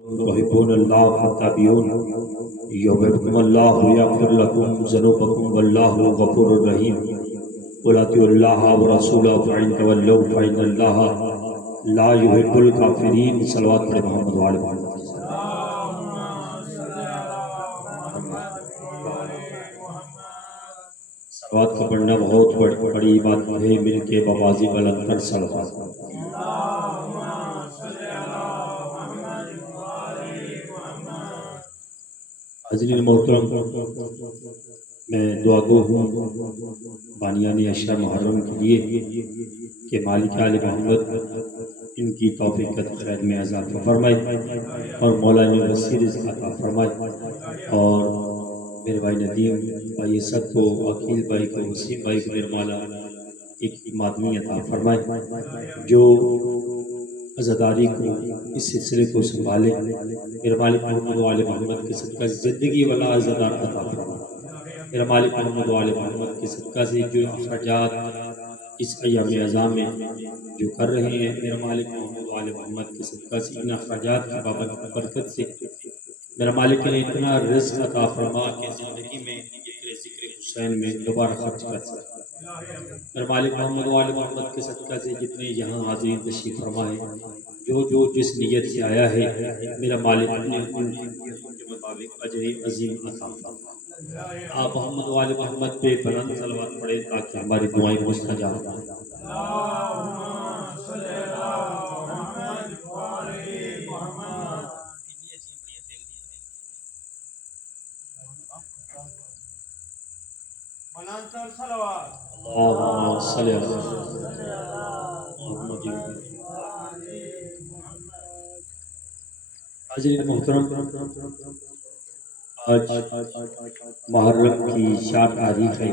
تحبون اللہ فتابعون یحببکم اللہ یغفر لکم ذنوبکم واللہ غفور رحیم قل اطیعوا اللہ ورسولہ فإن تولوا فإن اللہ لا يحب الکافرین۔ صلوات پڑھیں محمد وآل محمد۔ صلوات کا پڑھنا بہت بڑی بات ہے، مل کے بوازی بلند کر صلوات۔ حضرین محترم، میں دعا گو ہوں بانیان عشاء محرم کے لیے کہ مالک آل محمد ان کی توفیق خیر میں اضافہ فرمائے اور مولا نے وسیع رزق عطا فرمائے، اور میرے بھائی ندیم بھائی اسد کو، عقیل بھائی کو، وسیم بھائی کو میرے مولا ایک مادمی عطا فرمائے جو عزاداری کو، اس سلسلے کو سنبھالے۔ میرا مالک محمد و آل محمد کے صدقہ سے زندگی والا عزادار عطا فرمائے۔ میرا مالک محمد و آل محمد کے صدقہ سے جو اخراجات اس ایام اعظام میں جو کر رہے ہیں، میرا مالک محمد و آل محمد کے صدقہ سے ان اخراجات کی بابت برکت سے میرا مالک نے اتنا رزق عطا فرما کہ زندگی میں ذکر حسین میں دوبارہ خرچ کر سکے۔ میرا مالک محمد و آل محمد کے صدقہ سے جتنے یہاں حاضرین تشریف فرما ہے، جو جس نیت سے آیا ہے، میرا مالک نے ان نیتوں کے مطابق اجر عظیم عطا فرمائے۔ آپ محمد و آل محمد پہ بلند صلوات پڑھیں تاکہ ہماری دعائیں مستجاب ہوں۔ اللہم صلی علی محمد۔ حضرت محترم، آج محرم کی 4 تاریخ ہے،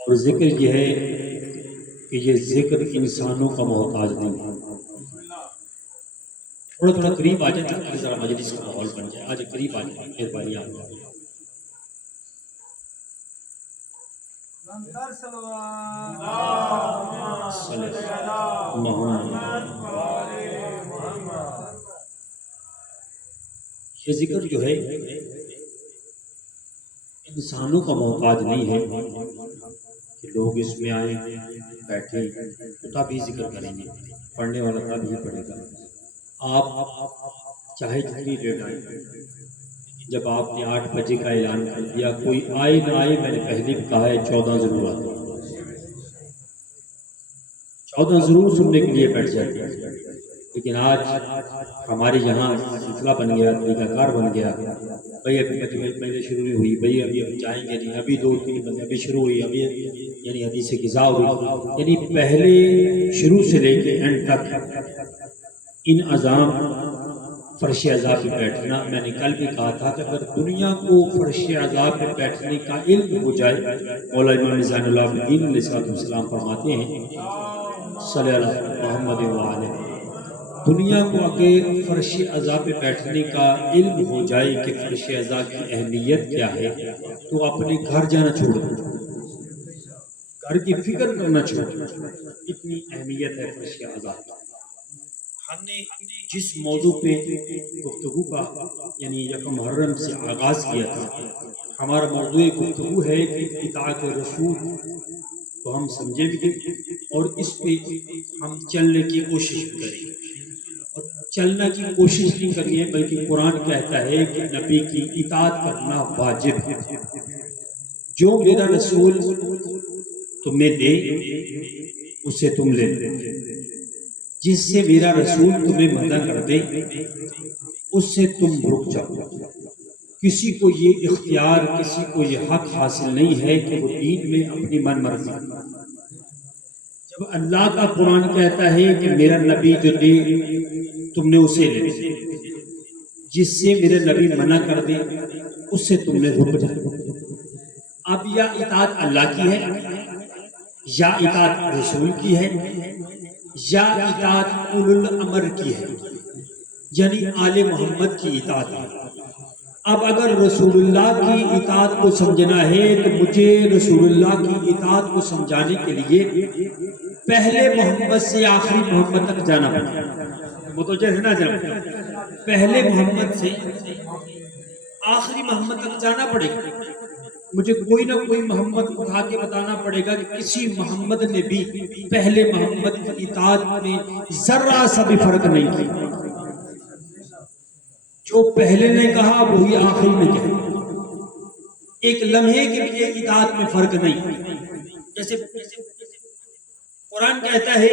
اور ذکر یہ ہے کہ یہ ذکر انسانوں کا محتاج نہیں ہے۔ تھوڑا قریب آ جائے تاکہ ذرا مجلس کا ماحول بن جائے۔ آج قریب آ جائے، مہربانی آپ کو۔ یہ ذکر جو ہے انسانوں کا محتاج نہیں ہے کہ لوگ اس میں آئیں بیٹھیں تو تب ہی ذکر کریں گے، پڑھنے والا تب ہی پڑھے گا۔ آپ چاہے جتنی دیر آئیں، جب آپ نے 8 بجے کا اعلان کر دیا، کوئی آئے نہ آئے، میں نے پہلے بھی کہا ہے 14 ضرور آتے، 14 ضرور سننے کے لیے بیٹھ جاتے ہیں۔ لیکن آج ہمارے یہاں سلسلہ بن گیا، طریقہ کار بن گیا، بھئی ابھی پہلے شروع نہیں ہوئی، بھئی ابھی ہم جائیں گے نہیں، ابھی 2-3 بندے ابھی شروع ہوئی، ابھی یعنی حدیث غذا ہوئی، یعنی پہلے شروع سے لے کے اینڈ تک ان عظام فرش عذاب پہ بیٹھنا۔ میں نے کل بھی کہا تھا کہ اگر دنیا کو فرش عذاب پہ بیٹھنے کا علم ہو جائے، مولا امام زین العابدین علیہ السلام فرماتے ہیں صلی اللہ محمد وآلہ، دنیا کو اگر فرش عذاب پہ بیٹھنے کا علم ہو جائے کہ فرش عذاب کی اہمیت کیا ہے، تو اپنے گھر جانا چھوڑ دو، گھر کی فکر کرنا چھوڑ دو، اتنی اہمیت ہے فرش عذاب۔ ہم نے جس موضوع پہ گفتگو کا یعنی یکم محرم سے آغاز کیا تھا، ہمارا موضوع گفتگو ہے کہ اطاعت رسول کو ہم سمجھیں گے اور اس پہ ہم چلنے کی کوشش کریں گے، اور چلنا کی کوشش نہیں کریں بلکہ قرآن کہتا ہے کہ نبی کی اطاعت کرنا واجب ہے۔ جو میرا رسول تمہیں دے اسے تم لے لو، جس سے میرا رسول تمہیں منع کر دے اس سے تم رک جاؤ۔ کسی کو یہ اختیار، کسی کو یہ حق حاصل نہیں ہے کہ وہ دین میں اپنی من مرضی۔ جب اللہ کا قرآن کہتا ہے کہ میرا نبی جو دے تم نے اسے لے لو، جس سے میرا نبی منع کر دے اس سے تم نے رک جاؤ۔ اب یا اطاعت اللہ کی ہے، یا اطاعت رسول کی ہے، یا اطاعت اولو الامر کی ہے، یعنی آل محمد کی اطاعت ہے۔ اب اگر رسول اللہ کی اطاعت کو سمجھنا ہے تو مجھے رسول اللہ کی اطاعت کو سمجھانے کے لیے پہلے محمد سے آخری محمد تک جانا پڑے۔ متوجہ ہے نا جناب؟ پہلے محمد سے آخری محمد تک جانا پڑے گا، مجھے کوئی نہ کوئی محمد اٹھا کے بتانا پڑے گا کہ کسی محمد نے بھی پہلے محمد کی اطاعت میں ذرا سا بھی فرق نہیں کیا۔ جو پہلے نے کہا وہی آخری میں کہا، ایک لمحے کے بھی اطاعت میں فرق نہیں۔ جیسے قرآن کہتا ہے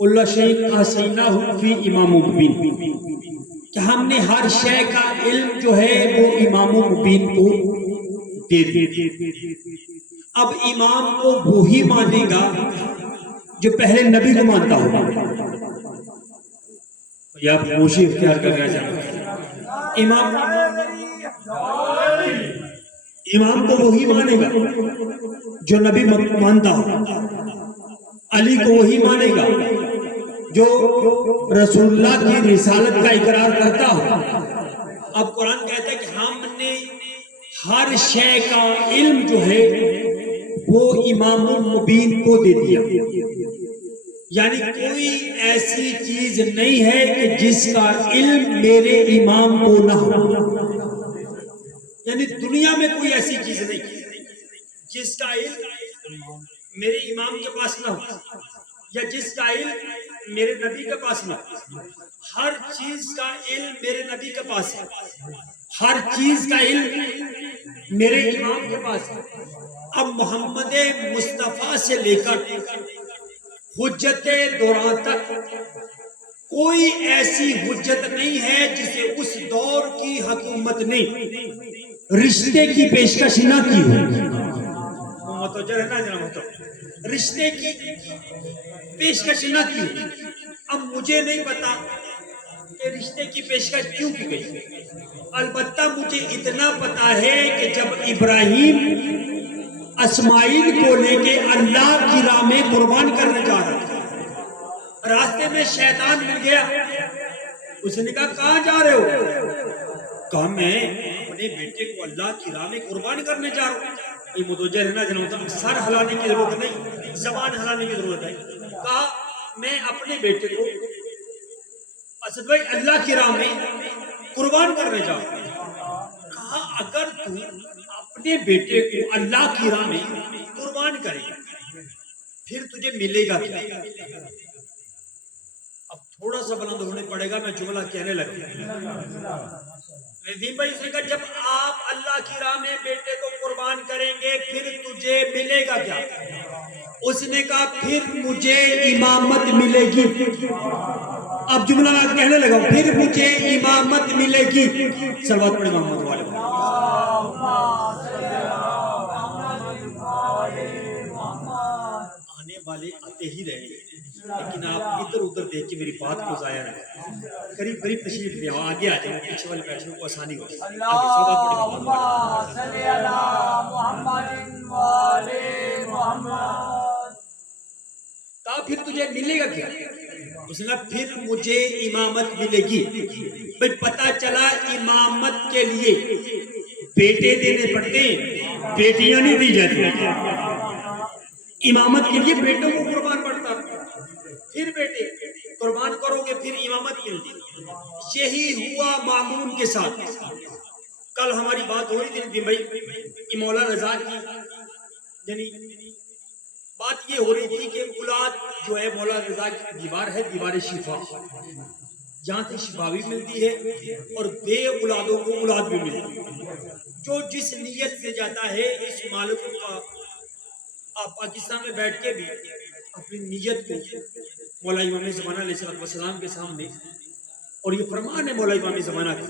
اللہ شیء احصیناہ فی امام مبین، کہ ہم نے ہر شے کا علم جو ہے وہ امام مبین کو دے دیا۔ اب امام کو وہی مانے گا جو پہلے نبی کو مانتا ہوگا۔ یا خاموشی اختیار کرنا چاہتے امام کو وہی مانے گا جو نبی مانتا ہو، علی کو وہی مانے گا جو رسول اللہ کی رسالت کا اقرار کرتا ہو۔ اب قرآن کہتا ہے کہ ہم نے ہر شے کا علم جو ہے وہ امام مبین کو دے دیا، یعنی کوئی ایسی چیز نہیں ہے کہ جس کا علم میرے امام کو نہ ہو، یعنی دنیا میں کوئی ایسی چیز نہیں جس کا علم میرے امام کے پاس نہ ہو، یا جس کا علم میرے نبی کے پاس نہ ہو۔ ہر چیز کا علم میرے نبی کے پاس ہے، ہر چیز کا علم میرے امام کے پاس ہے۔ اب محمد مصطفیٰ سے لے کر حجت دوران تک کوئی ایسی حجت نہیں ہے جسے اس دور کی حکومت نے رشتے کی پیشکش نہ کی ہو۔ متوجہ رہنا جناب، رشتے کی پیشکش نہ کی ہو۔ اب مجھے نہیں پتا کہ رشتے کی پیشکش کیوں کی گئی، البتہ مجھے اتنا پتا ہے کہ جب ابراہیم اسماعیل کو لے کے اللہ کی راہ میں قربان کرنے جا رہا تھا، راستے میں شیطان مل گیا، اس نے کہا کہاں جا رہے ہو؟ کہا میں اپنے بیٹے کو اللہ کی راہ میں قربان کرنے جا رہا ہوں۔ یہ متوجہ رہنا جناب، سر ہلانے کی ضرورت نہیں، زبان ہلانے کی ضرورت ہے۔ کہا میں اپنے بیٹے کو اسد بھائی اللہ کی راہ میں قربان کرنے جا رہا ہوں۔ کہا اگر تو اپنے بیٹے کو اللہ کی راہ میں قربان کرے گا پھر تجھے ملے گا کیا؟ اب تھوڑا سا بلند ہونے پڑے گا، میں جملہ کہنے لگا۔ ندیم بھائی اس نے کہا جب آپ اللہ کی راہ میں بیٹے کو قربان کریں گے پھر تجھے ملے گا کیا؟ اس نے کہا پھر مجھے امامت ملے گی۔ اب جملہ میں کہنے لگا پھر مجھے امامت ملے گی۔ صلوات پڑھیں محمد والے آنے والے آتے ہی رہیں گے، لیکن آپ ادھر ادھر دیکھ کے میری بات کو ضائع نہ کریں، قریب قریب تشریف لے آؤ، آگے آ جائیں، پیچھے والے بیٹھنے کو آسانی ہو۔ کہا پھر تجھے ملے گا کیا؟ اس نے کہا پھر مجھے امامت ملے گی۔ بھئی پتہ چلا امامت کے لیے بیٹے دینے پڑتے ہیں، بیٹیاں نہیں دی جاتی۔ امامت کے لیے بیٹوں کو قربان پڑتا، پھر بیٹے قربان کرو گے پھر امامت ملتی۔ یہی ہوا مامون کے ساتھ۔ کل ہماری بات ہو رہی تھی بھائی مولا رضا کی، یعنی بات یہ ہو رہی تھی کہ اولاد جو ہے مولا رضا کی دیوار ہے، دیوار شفا، جہاں سے شفا بھی ملتی ہے اور بے اولادوں کو اولاد بھی ملتی ہے۔ جو جس نیت سے جاتا ہے اس مالک کا، آپ پاکستان میں بیٹھ کے بھی اپنی نیت کو مولا امام زمانہ علیہ السلام کے سامنے، اور یہ فرمان ہے مولا امام زمانہ کا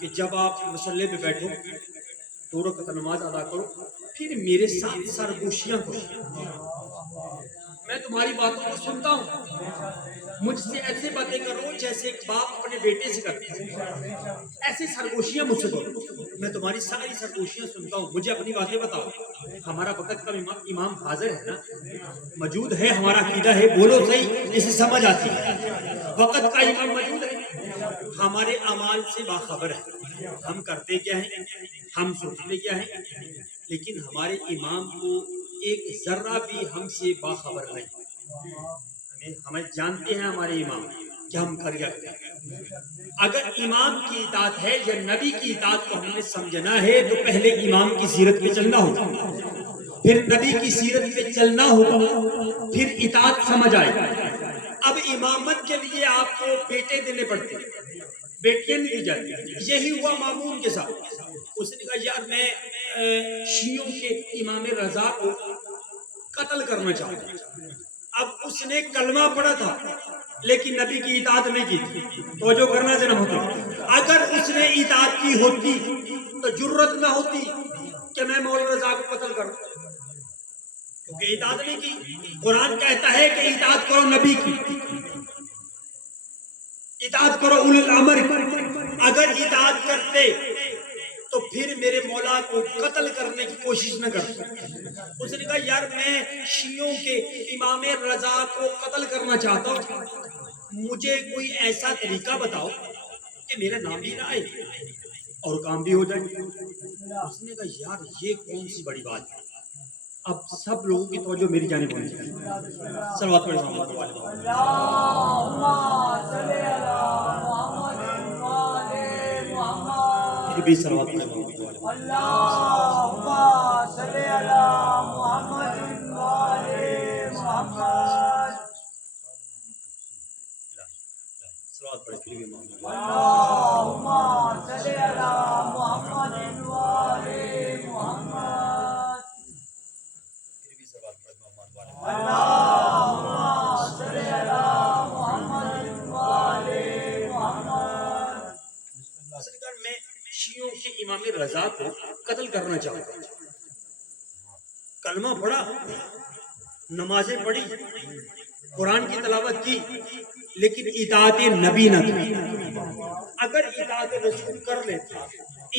کہ جب آپ مصلی پہ بیٹھو 2 رکعت نماز ادا کرو پھر میرے ساتھ سرگوشیاں کرو، میں تمہاری باتوں کو سنتا ہوں، مجھ سے ایسے باتیں کرو جیسے ایک باپ اپنے بیٹے سے کرتا ہے، ایسے سرگوشیاں مجھ سے کرو، میں تمہاری ساری سرگوشیاں سنتا ہوں، مجھے اپنی باتیں بتاؤ۔ ہمارا وقت کا امام حاضر ہے نا، موجود ہے، ہمارا عقیدہ ہے، بولو صحیح، اسے سمجھ آتی ہے، وقت کا امام موجود ہے، ہمارے اعمال سے باخبر ہے، ہم کرتے کیا ہیں، ہم سوچتے کیا ہیں، لیکن ہمارے امام کو ایک ذرہ بھی ہم سے باخبر نہیں، ہمیں جانتے ہیں ہمارے امام، کہ ہم کر گیا. اگر امام کی اطاعت ہے یا نبی کی اطاعت کو ہم نے سمجھنا ہے تو پہلے امام کی سیرت پہ چلنا ہوگا، پھر نبی کی سیرت پہ چلنا ہوگا، پھر اطاعت سمجھ آئے. اب امامت کے لیے آپ کو بیٹے دینے پڑتے ہیں، بیٹیاں نہیں دی جاتی. یہی ہوا مامون کے ساتھ. اس نے کہا یار میں شیعوں کے امام رضا کو قتل کرنا چاہتا ہوں. اب اس نے کلمہ پڑھا تھا لیکن نبی کی اطاعت نہیں کی تھی. توجہ کرنا ذرا ہوتا. اگر اس نے اطاعت کی ہوتی تو جرت نہ ہوتی کہ میں مولانا رضا کو قتل کروں، کیونکہ اطاعت نہیں کی. قرآن کہتا ہے کہ اطاعت کرو نبی کی، اطاعت کرو اولی الامر کی. اگر اطاعت کرتے تو پھر میرے مولا کو قتل کرنے کی کوشش نہ کرتے. اس نے کہا یار میں شیعوں کے امام رضا کو قتل کرنا چاہتا ہوں، مجھے کوئی ایسا طریقہ بتاؤ کہ میرا نام بھی نہ آئے اور کام بھی ہو جائے. اس نے کہا یار یہ کون سی بڑی بات ہے. اب سب لوگوں کی توجہ میری جانب ہونی چاہیے. صلوات پڑھیں محمد والے محمد. پھر بھی صلوات پڑھیں محمد والے محمد. اللہم صلی علی محمد وآل محمد. صلوات پڑھیں پھر بھی محمد. اللہم صلی علی محمد وآل محمد. پھر بھی صلوات پڑھیں محمد والے. اللہم صلی علی محمد وآل محمد. سرکار میں شیعوں کے امام رضا کو قتل کرنا چاہتا ہوں. کلمہ پڑھا، نمازیں پڑھی، قرآن کی تلاوت کی، لیکن اطاعت نبی نہ کی. اگر اطاعت رسول کر لیتا،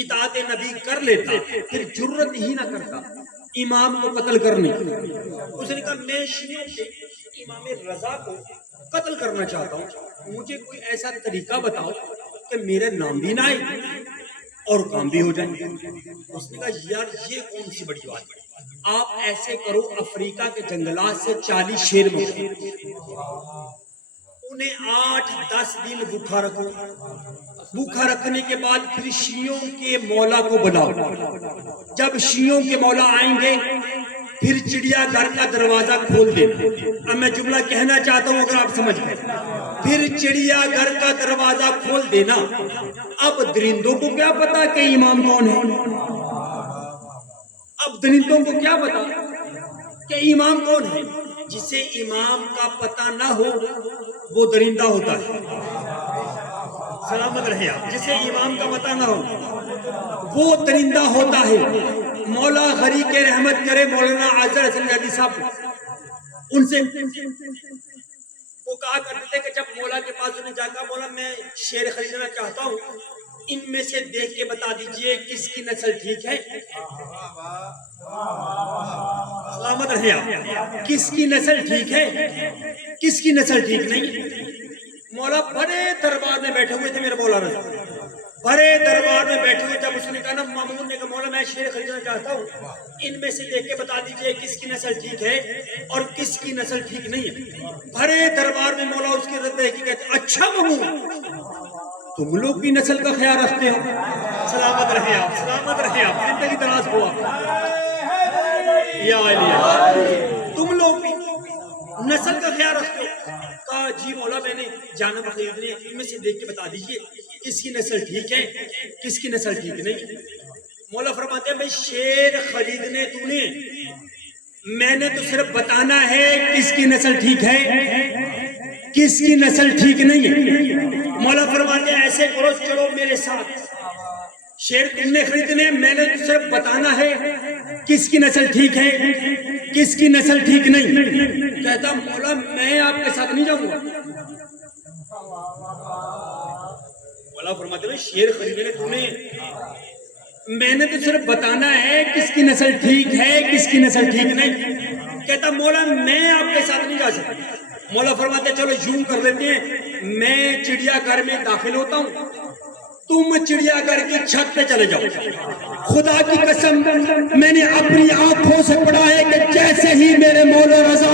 اطاعت نبی کر لیتا، پھر جرت ہی نہ کرتا امام کو قتل کرنے. اس نے کہا میں شیعوں کے امام رضا کو قتل کرنا چاہتا ہوں، مجھے کوئی ایسا طریقہ بتاؤ کہ میرا نام بھی نہ آئے اور کام بھی ہو جائے. اس نے کہا یار یہ کون سی بڑی بات ہے. آپ ایسے کرو، افریقہ کے جنگلات سے 40 شیر منگاؤ، انہیں 8-10 دن بھوکا رکھو. بھوکا رکھنے کے بعد پھر شیعوں کے مولا کو بلاؤ. جب شیعوں کے مولا آئیں گے پھر چڑیا گھر کا دروازہ کھول دینا. اب میں جملہ کہنا چاہتا ہوں اگر آپ سمجھ گئے. پھر چڑیا گھر کا دروازہ کھول دینا. اب درندوں کو کیا پتا کہ امام کون ہے؟ اب درندوں کو کیا پتا کہ امام کون ہے؟ جسے امام کا پتہ نہ ہو وہ درندہ ہوتا ہے. سلامت رہے آپ. جسے امام کا پتہ نہ ہو وہ درندہ ہوتا ہے. مولا غریق رحمت کرے مولانا اظہر حسن زیدی صاحب، ان سے وہ کہا کرتے تھے کہ جب مولا کے پاس انہیں جا کہا مولا میں شیر خریدنا چاہتا ہوں، ان میں سے دیکھ کے بتا دیجئے کس کی نسل ٹھیک ہے. سلامت رہے آپ. کس کی نسل ٹھیک ہے، کس کی نسل ٹھیک نہیں. مولا بڑے دربار میں بیٹھے ہوئے تھے، میرے مولا رضا بڑے دربار میں بیٹھے ہوئے. جب اس نے کہا نا مامون نے کہا مولا میں شیر خریدنا چاہتا ہوں، ان میں سے دیکھ کے بتا دیجئے کس کی نسل ٹھیک ہے اور کس کی نسل ٹھیک نہیں ہے. بڑے دربار میں مولا اس کی رد کی کہتے اچھا مامون تم لوگ بھی نسل کا خیال رکھتے ہو. سلامت رہے آپ، سلامت رہے آپ، زندگی دراز ہوا. یا علی تم لوگ بھی نسل کا خیال رکھتے ہو. کہا جی مولا میں نے جانور خریدنے، ان میں سے دیکھ کے بتا دیجئے کس کی نسل ٹھیک ہے کس کی نسل ٹھیک نہیں. مولا فرماتے ہیں بھئی شیر خریدنے تو نے، میں نے تو صرف بتانا ہے کس کی نسل ٹھیک ہے کس کی نسل ٹھیک نہیں ہے. مولا فرماتے ہیں ایسے کرو چلو میرے ساتھ، شیر تم نے خریدنے، میں نے تو صرف بتانا ہے کس کی نسل ٹھیک ہے کس کی نسل ٹھیک نہیں. کہتا مولا میں آپ کے ساتھ نہیں جاؤں گا. مولا فرماتے ہیں شیر خریدنے تو نے، میں نے تو صرف بتانا ہے کس کی نسل ٹھیک ہے کس کی نسل ٹھیک نہیں. کہتا مولا میں آپ کے ساتھ نہیں جا سکتا. مولا فرماتے چلو یوں کر لیتے ہیں، میں چڑیا گھر میں داخل ہوتا ہوں، تم چڑیا گھر کی چھت پہ چلے جاؤ. خدا کی قسم میں نے اپنی آنکھوں سے پڑھا ہے کہ جیسے ہی میرے مولا رضا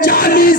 40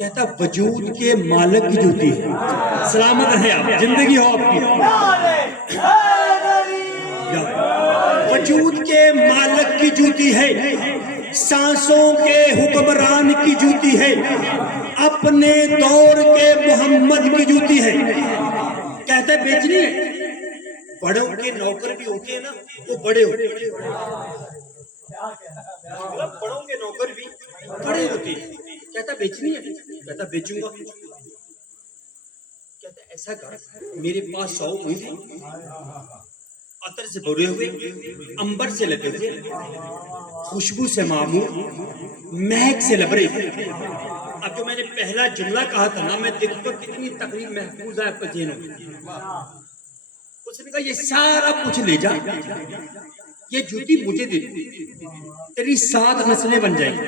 کہتا وجود کے مالک کی جوتی ہے. سلامت رہے آپ, زندگی ہو آپ کی. وجود کے مالک کی جوتی ہے, سانسوں کے حکمران کی جوتی ہے, اپنے دور کے محمد کی جوتی ہے. کہتا ہے بیچنی ہے. بڑوں کے نوکر بھی ہوتے ہیں نا, وہ بڑے ہوتے ہیں. بڑوں کے نوکر بھی بڑے ہوتے ہیں. کہتا بیچنی ہے. کہتا بیچوں گا. کہتا ایسا کر, میرے پاس 100 اونٹ ہیں, عطر سے بھرے ہوئے, عنبر سے لبے ہوئے, خوشبو سے معمور, مہک سے لبرے. اب جو میں نے پہلا جملہ کہا تھا نا, میں دیکھوں گا کتنی تقریر محفوظ ہے آپ کے ذہنوں میں. اس نے کہا یہ سارا کچھ لے جا, یہ جوتی مجھے دے دی, تیری 7 نسلیں بن جائیں گی.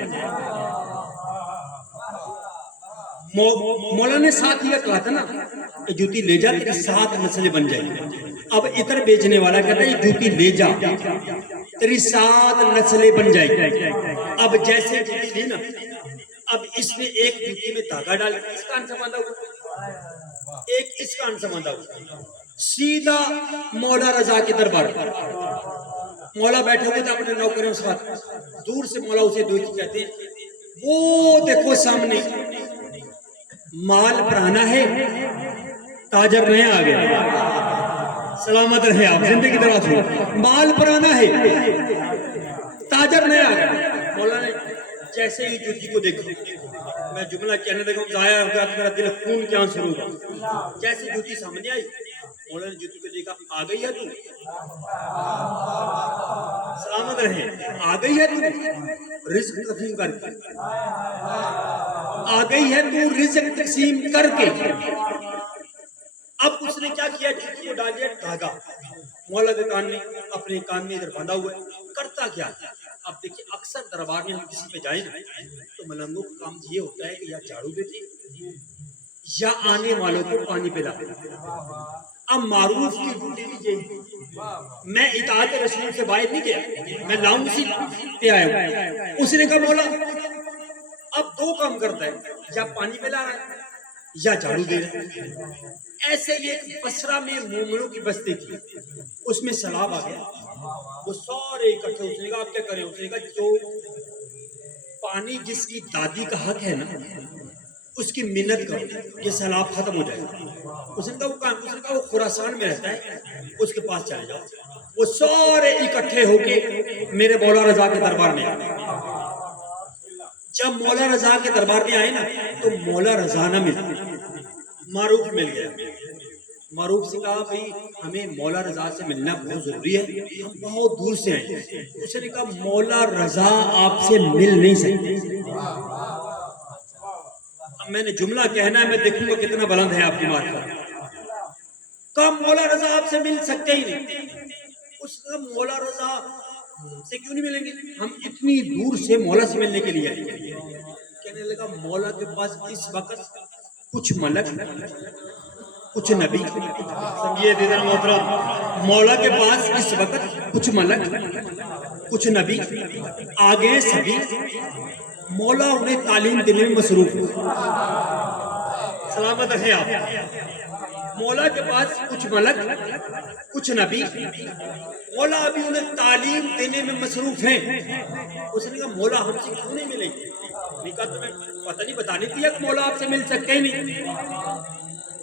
مولا نے ساتھ یہ کہا تھا نا, یہ جوتی لے جا, تیری 7 نسلیں بن جائیں گی. اب اتر بیچنے والا کہتا ہے یہ جوتی لے جا, تیری 7 نسلیں بن جائیں گی. اب جیسے جوتی لی نا, اب اس نے ایک جوتی میں دھاگا ڈال کے اس کان سے باندھا ہوا, ایک اس کان سے باندھا ہوا, سیدھا مولا رضا کے دربار. مولا بیٹھے ہوئے تھے اپنے نوکروں کے ساتھ. دور سے مولا اسے دیکھ کہتے ہیں وہ دیکھو سامنے مال پرانا ہے, تاجر نیا آ گیا. سلامت رہے آپ, زندگی دراز ہو. مال پرانا ہے, تاجر نیا آ گیا. مولا نے جیسے ہی جوتی کو دیکھا, میں جملہ کہنے لگا ضائع ہو گیا, میرا دل خون کیا شروع ہوا. جیسے جوتی سامنے آئی, مولا نے جوتی کو دیکھا, آ گئی ہے تو. سلامت رہے, آ گئی ہے تو رزق تقسیم کر کے, آ گئی ہے تو رزق تقسیم کر کے. اب اس نے کیا کیا, جوتی کو ڈال دیا دھاگا. مولا کے کان میں, اپنے کان میں ادھر باندھا ہوا ہے. کرتا کیا. اب دیکھیے اکثر دربار میں ہم کسی پہ جائیں نا, تو ملنگوں کا کام یہ ہوتا ہے کہ یا جھاڑو دیتے یا آنے والوں کو پانی پلا. اب معروف کی ڈیوٹی بھی یہی, میں اطاعت رسول سے باہر نہیں گیا, میں لاؤں اسی پہ آیا ہوں. اس نے کہا مولا اب 2 کام کرتا ہے, یا پانی پلا رہا ہے یا جھاڑو دے رہا ہے. ایسے یہ بصرہ میں مومنوں کی بستی تھی, اس میں سیلاب آ گیا. وہ سارے اکٹھے. اس نے کہا آپ کیا کریں. اس نے کہا جو پانی جس کی دادی کا حق ہے نا, اس کی منت کرو, یہ سیلاب ختم ہو جائے. اس نے کہا وہ خراسان میں رہتا ہے, اس کے پاس چلے جاؤ. وہ سارے اکٹھے ہو کے میرے مولا رضا کے دربار میں آئے. جب مولا رضا کے دربار میں آئے نا, تو مولا رضا نہ ملا, معروف مل گیا. معروف سے کہا بھئی ہمیں مولا رضا سے ملنا بہت ضروری ہے, ہم بہت دور سے آئے. اس نے کہا مولا رضا آپ سے مل نہیں سکتے. اب میں نے جملہ کہنا ہے, میں دیکھوں گا کتنا بلند ہے آپ کی معرفت. کہا مولا رضا آپ سے مل سکتے ہی نہیں. اس نے کہا مولا رضا سے کیوں نہیں ملیں گے, ہم اتنی دور سے مولا سے ملنے کے لیے آئے. کہنے لگا مولا کے پاس اس وقت کچھ ملک, کچھ نبی. سمجھیے دیدن محترم, مولا کے پاس اس وقت کچھ ملک, کچھ نبی آگے سبھی. مولا انہیں تعلیم دینے میں مصروف ہے. سلامت رہے آپ. مولا کے پاس کچھ ملک, کچھ نبی, مولا ابھی انہیں تعلیم دینے میں مصروف ہیں. اس نے کہا مولا ہم سے کیوں نہیں ملیں گے. نہیں کہا تمہیں پتہ نہیں بتانے دیا کہ مولا آپ سے مل سکتے ہی نہیں.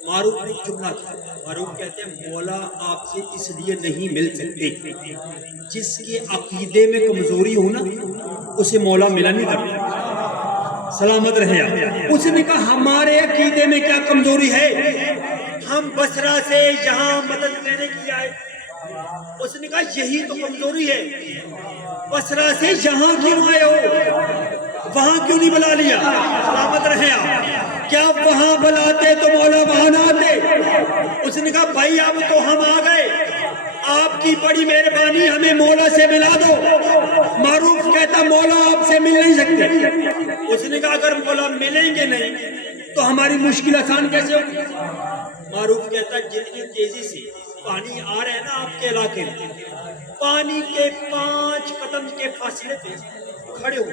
معروف نے جملہ تھا. معروف کہتے ہیں مولا آپ سے اس لیے نہیں مل سکتے, جس کے عقیدے میں کمزوری ہو نا, اسے مولا ملا نہیں کرتا. سلامت رہے آپ. اس نے کہا ہمارے عقیدے میں کیا کمزوری ہے, ہم بصرہ سے یہاں مدد لینے کے لیے آئے. اس نے کہا یہی تو کمزوری ہے, بصرہ سے یہاں کیوں آئے ہو, وہاں کیوں نہیں بلا لیا. سلامت رہے آپ. کیا وہاں بلاتے تو مولا وہاں نہ آتے. اس نے کہا بھائی اب تو ہم آ گئے, آپ کی بڑی مہربانی, ہمیں مولا سے ملا دو. معروف کہتا مولا آپ سے مل نہیں سکتے. اس نے کہا اگر مولا ملیں گے نہیں تو ہماری مشکل آسان کیسے ہوگی. معروف کہتا جتنی تیزی سے پانی آ رہا ہے نا آپ کے علاقے میں, پانی کے 5 قدم کے فاصلے پہ کھڑے ہو,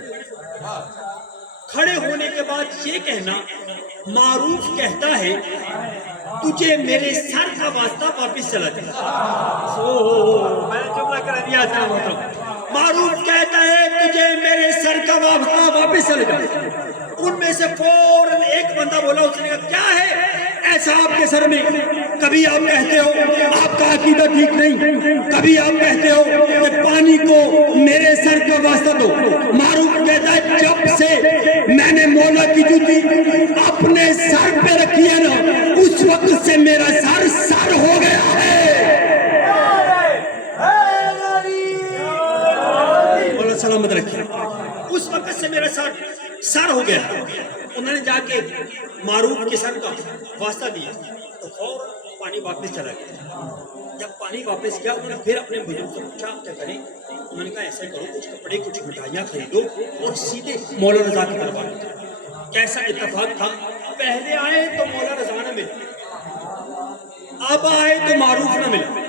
کھڑے ہونے کے بعد یہ کہنا، معروف کہتا ہے تجھے میرے سر کا واسطہ واپس چلا جائے. میں نے جملہ کر دیا تھا. معروف کہتا ہے تجھے میرے سر کا واسطہ واپس چلا جائے. ان میں سے فوراً ایک بندہ بولا، اس نے کہا کیا ہے ایسا آپ کے سر میں؟ کبھی آپ کہتے ہو آپ کا عقیدہ ٹھیک نہیں، کبھی آپ کہتے ہو کہ پانی کو میرے سر کا واسطہ دو. معروف کہتا ہے جب سے میں نے مولا کی جوتی اپنے سر پہ رکھی ہے نا، اس وقت سے میرا سر سر ہو گیا ہے. مولا سلامت رکھے. اس وقت سے میرا سر ہو گیا. انہوں نے جا کے معروف کے سر کا واسطہ دیا تو فوراً پانی واپس چلا گیا. جب پانی واپس گیا انہوں نے پھر اپنے بزرگ سے پوچھا آپ کیا کریں؟ انہوں نے کہا ایسا کرو، کچھ کپڑے کچھ مٹھائیاں خریدو اور سیدھے مولا رضا کی طرف آئے. کیسا اتفاق تھا، پہلے آئے تو مولا رضا نہ ملے، اب آئے تو معروف نہ ملے.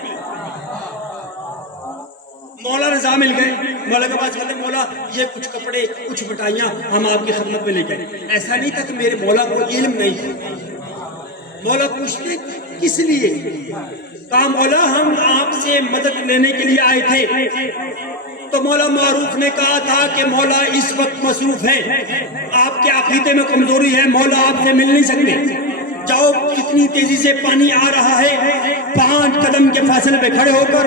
مولا رضا مل گئے. مولا کے پاس کہتے مولا یہ کچھ کپڑے کچھ مٹھائیاں ہم آپ کی خدمت میں لے کے آئے. ایسا نہیں تھا کہ میرے مولا کو علم نہیں تھا. مولا پوچھتے کس لیے؟ کہا مولا ہم آپ سے مدد لینے کے لیے آئے تھے. تو مولا معروف نے کہا تھا کہ مولا اس وقت مصروف ہے، آپ کے عقیدے میں کمزوری ہے، مولا آپ سے مل نہیں سکتے. جاؤ کتنی تیزی سے پانی آ رہا ہے، 5 قدم کے فاصلے پہ کھڑے ہو کر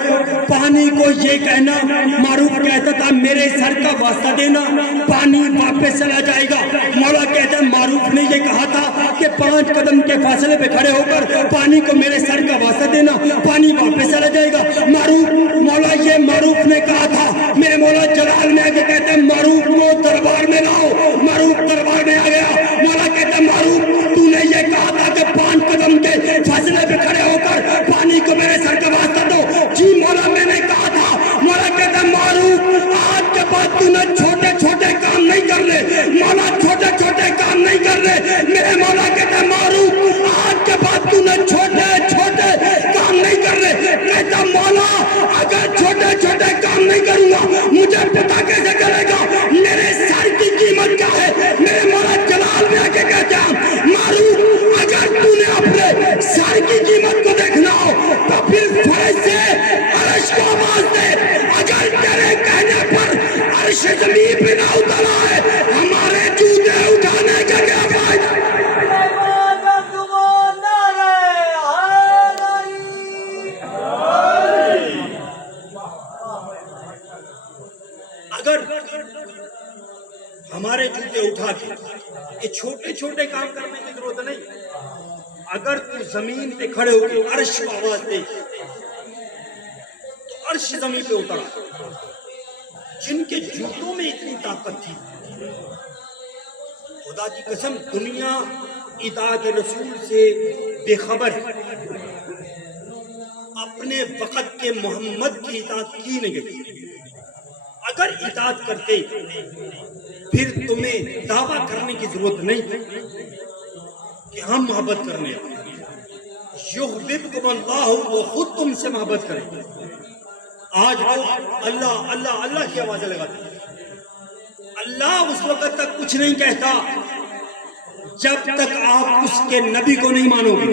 پانی کو یہ کہنا. معروف کہتا تھا میرے سر کا واسطہ دینا، پانی واپس چلا جائے گا. مولا کہتا ہے معروف نے یہ کہا تھا کہ 5 قدم کے فاصلے پہ کھڑے ہو کر پانی کو میرے سر کا واسطہ دینا، پانی واپس چلا جائے گا. مولا یہ معروف نے کہا تھا. میرے مولا جلال میں آگے کہتے ہیں معروف کو دربار میں لاؤ. معروف دربار میں آ گیا. مولا کہتے ہیں معروف تو نے یہ کہا تھا کہ 5 قدم کے فاصلے پہ کھڑے ہو کر پانی کو میرے سر کا واسطہ دو. جی مولا میں نے کہا تھا. مولا کہتا ہے معروف آج کے بعد تو نے چھوٹے چھوٹے کام نہیں کرنے. مولا چھوٹے چھوٹے کام نہیں کرنے. میرے مولا کہتا ہے معروف آج کے بعد تو نے چھوٹے چھوٹے کام نہیں کرنے. کہتا مولا اگر چھوٹے چھوٹے کام نہیں کروں گا مجھے پتا کیسے چلے گا میرے سر کی قیمت کیا ہے؟ میرے مولا جلال میں آ کے کہتا معروف اگر تو نے اپنے سر کی قیمت کو دیکھنا ہو تو پھر فرض سے عرش کو آواز دے. اگر تیرے کہنے پر عرش زمین پہ نہ اترا ہے ہمارے جوتے اٹھانے کا کیا فائدہ؟ اگر ہمارے جوتے اٹھا کے یہ چھوٹے چھوٹے کام کرنے کی ضرورت نہیں. اگر تو زمین پہ کھڑے ہو کے عرش کو آواز دے تو عرش زمین پہ اترا. جن کے جوتوں میں اتنی طاقت تھی، خدا کی قسم دنیا اطاعت رسول سے بے خبر ہے. اپنے وقت کے محمد کی اطاعت کی نہیں گئی. اگر اطاعت کرتے پھر تمہیں دعویٰ کرنے کی ضرورت نہیں کہ ہم محبت کرنے ہیں. یحببکم اللہ، وہ خود تم سے محبت کریں. آج وہ اللہ اللہ اللہ کی آوازیں لگاتے ہیں. اللہ اس وقت تک کچھ نہیں کہتا جب تک آپ اس کے نبی کو نہیں مانو گے.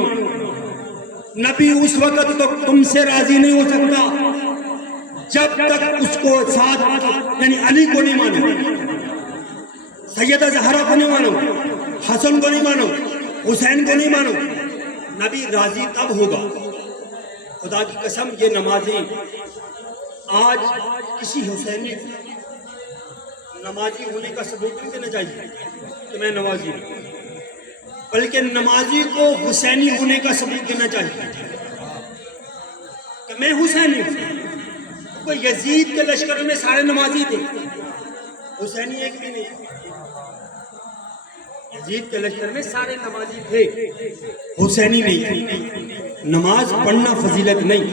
نبی اس وقت تک تم سے راضی نہیں ہو سکتا جب تک اس کو ساتھ یعنی علی کو نہیں مانو، سیدہ زہرا کو نہیں مانو، حسن کو نہیں مانو، حسین کو نہیں مانو. نبی راضی تب ہوگا. خدا کی قسم یہ نمازی آج کسی حسینی نمازی ہونے کا ثبوت نہیں دینا چاہیے کہ میں نمازی ہوں، بلکہ نمازی کو حسینی ہونے کا ثبوت دینا چاہیے کہ میں حسینی ہوں. یزید کے لشکر میں سارے نمازی تھے، حسینی ایک بھی نہیں. یزید کے لشکر میں سارے نمازی تھے، حسینی نہیں تھے. نماز پڑھنا فضیلت نہیں.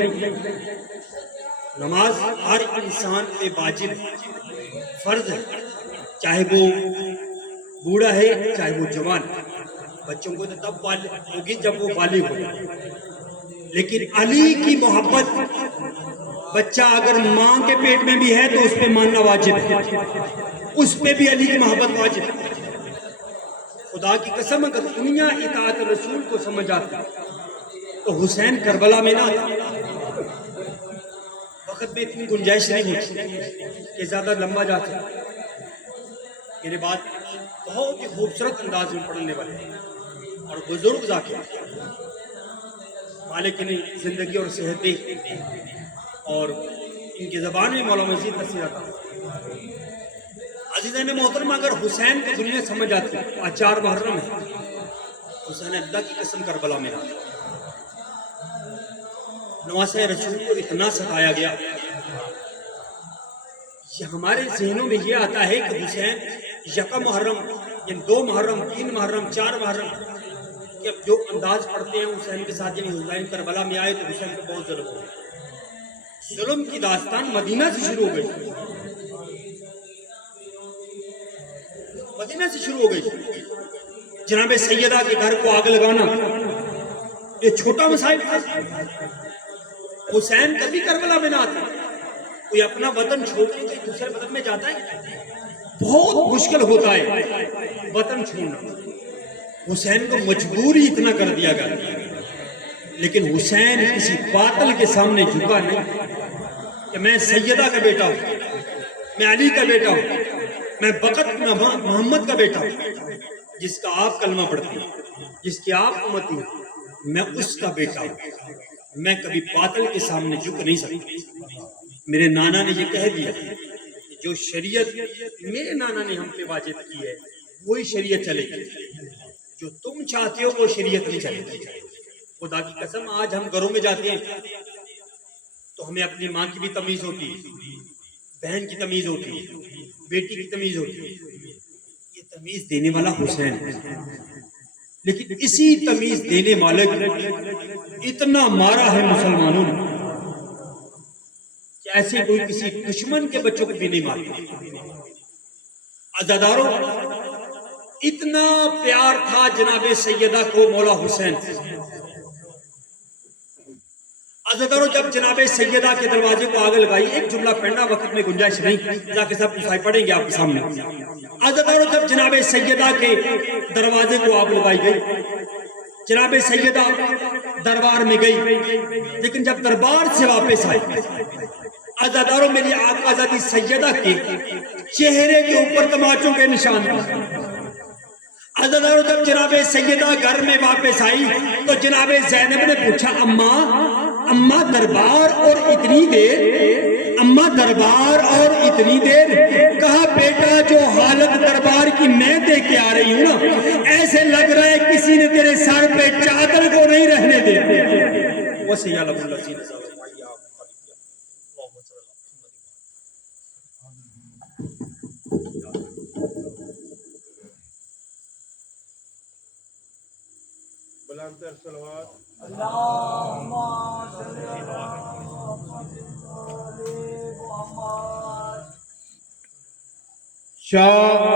نماز ہر انسان پہ واجب ہے، فرض ہے، چاہے وہ بوڑھا ہے چاہے وہ جوان. بچوں کو تو تب ہوگی جب وہ بالغ ہوگا. لیکن علی کی محبت بچہ اگر ماں کے پیٹ میں بھی ہے تو اس پہ ماننا واجب ہے، اس پہ بھی علی کی محبت واجب ہے. خدا کی قسم اگر دنیا اطاعت رسول کو سمجھ آتی تو حسین کربلا میں نہ آتا. وقت میں اتنی گنجائش نہیں ہوتی کہ زیادہ لمبا جا سکے. میرے بات بہت ہی خوبصورت انداز میں پڑھنے والے ہیں اور بزرگ ذاکر مالک نے زندگی اور صحت دی اور ان کی زبان میں مولا مزید تصویر آتا. عزیزان محترم اگر حسین کو دنیا سمجھ آتی آج 4 محرم ہے. حسین اللہ کی قسم کربلا میں آتا. نواسہ رسول کو اتنا ستایا گیا کہ ہمارے ذہنوں میں یہ آتا ہے کہ حسین یکم محرم یعنی 2 محرم 3 محرم 4 محرم کہ اب جو انداز پڑھتے ہیں حسین کے ساتھ یعنی حسین کربلا میں آئے تو حسین کو بہت ظلم ہو. ظلم کی داستان مدینہ سے شروع ہو گئی. مدینہ سے شروع ہو گئی. جناب سیدہ کے گھر کو آگ لگانا یہ چھوٹا مسائل تھا. حسین کبھی کربلا میں نہ آتے. کوئی اپنا وطن چھوڑ کے دوسرے وطن میں جاتا ہے بہت مشکل ہوتا ہے وطن چھوڑنا. حسین کو مجبوری اتنا کر دیا گیا لیکن حسین کسی باطل کے سامنے جھکا نہیں کہ میں سیدہ کا بیٹا ہوں, میں علی کا بیٹا ہوں, میں بقت محمد کا بیٹا ہوں, جس کا آپ کلمہ پڑھتے ہیں, جس کی آپ امتی ہیں, میں اس کا بیٹا ہوں. میں کبھی باطل کے سامنے جھک نہیں سکتا. میرے نانا نے یہ کہہ دیا کہ جو شریعت میرے نانا نے ہم پہ واجب کی ہے وہی شریعت چلے گی, جو تم چاہتے ہو وہ شریعت نہیں چلے گی. خدا کی قسم آج ہم گھروں میں جاتے ہیں تو ہمیں اپنی ماں کی بھی تمیز ہوتی ہے, بہن کی تمیز ہوتی ہے, بیٹی کی تمیز ہوتی ہے. یہ تمیز دینے والا حسین ہے. لیکن اسی تمیز دینے والے اتنا مارا ہے مسلمانوں نے کہ ایسے کوئی کسی دشمن کے بچوں کو بھی نہیں مارتا. عزاداروں اتنا پیار تھا جناب سیدہ کو مولا حسین. عزاداروں جب جناب سیدہ کے دروازے کو آگ لگائی, ایک جملہ پڑھنا وقت میں گنجائش نہیں, جا کے سب کچھ پڑھیں گے آپ کے سامنے. عزاداروں جب جناب سیدہ کے دروازے کو آگ لگائی گئی, جناب سیدہ دربار میں گئی, لیکن جب دربار سے واپس آئی عزاداروں میری آقا زادی سیدہ کے چہرے کے اوپر تماچوں کے نشان تھے. عزاداروں جب جناب سیدہ گھر میں واپس آئی تو جناب زینب نے پوچھا اماں دربار اور اتنی دیر, اماں دربار اور اتنی دیر. کہا بیٹا جو حالت دربار کی میں دیکھ کے آ رہی ہوں نا ایسے لگ رہا ہے کسی نے تیرے سر پہ چادر کو نہیں رہنے دے. وہ سیال ابو اللہ سین صاحب بلندتر صلوات. اللہم صلی علی محمد. شاہ